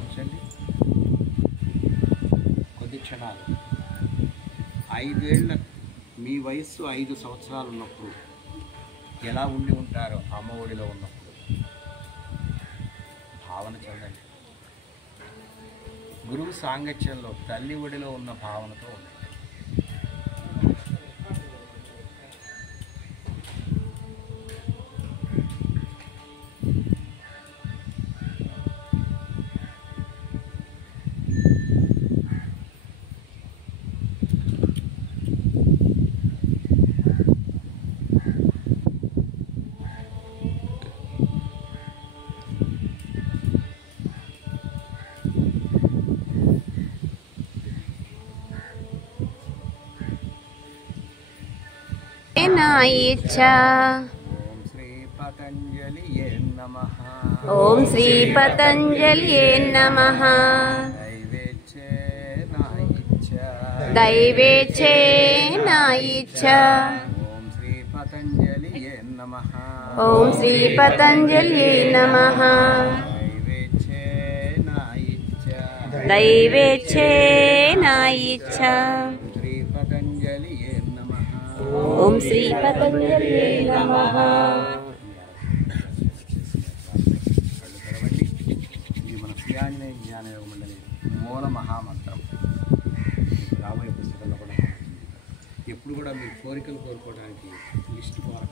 ఉంచండి కొద్ది క్షణాలు. 5 ఏళ్ళ మీ వయస్సు 5 సంవత్సరాలు ఉన్నప్పుడు ఎలా ఉండి ఉంటారో అమ్మ ఒడిలో ఉన్నప్పుడు భావన చెందండి. గురువు సాంగత్యంలో తల్లి ఒడిలో ఉన్న భావనతో ఉండండి. నా ఇచ్చా. ఓం శ్రీ పతంజలియే నమః. ఓం శ్రీ పతంజలియే నమః. దైవేచ్ఛే నా ఇచ్చా. దైవేచ్ఛే నా ఇచ్చా. ఓం శ్రీ పతంజలియే నమః. ఓం శ్రీ పతంజలియే నమః. దైవేచ్ఛే నా ఇచ్చా. దైవేచ్ఛే నా ఇచ్చా. శ్రీ పతంజలియే నమః. ఓం శ్రీ పతంజలియే నమః. కళ్ళు తెరవండి. ఇది మన శ్రీ ఆంజనేయ జ్ఞానయోగ మండలి మూల మహామంత్రం. రాబోయే పుస్తకంలో కూడా ఎప్పుడు కూడా మీరు కోరికలు కోరుకోవడానికి లిస్ట్ ద్వారా